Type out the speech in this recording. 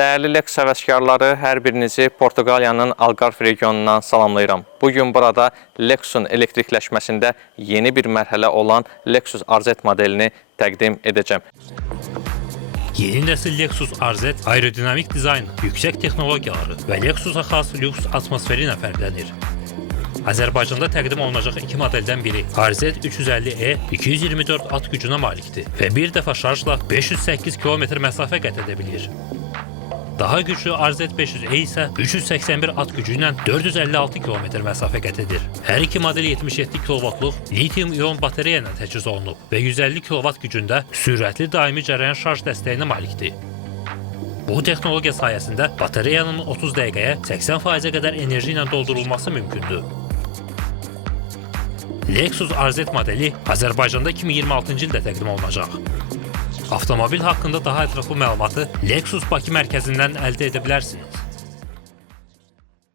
Değerli Lexus həvəskarları, hər birinizi Portuqaliyanın Algarve regionundan salamlayıram. Bugün burada Lexusun elektrikləşməsində yeni bir mərhələ olan Lexus RZ modelini təqdim edəcəm. Yeni nesil Lexus RZ aerodinamik dizayn, yüksək texnologiyaları və Lexusa xas lüks atmosferi ilə fərqlənir. Azərbaycanda təqdim olunacaq iki modeldən biri RZ 350e 224 at gücünə malikdir və bir dəfə şarjla 508 km məsafə qət edə bilir. Daha güclü RZ 500e isə 381 at gücü ilə 456 km məsafə qət edir. Hər iki model 77 kW-luq litium-ion batareya ilə təchiz olunub və 150 kW gücündə sürətli daimi cərəyan şarj dəstəyinə malikdir. Bu texnologiya sayəsində batareyanın 30 dəqiqəyə 80%-ə qədər enerji ilə doldurulması mümkündür. Lexus RZ modeli Azərbaycanda 2026-cı ildə təqdim olunacaq. Avtomobil haqqında daha ətraflı məlumatı Lexus Bakı mərkəzindən əldə edə bilərsiniz.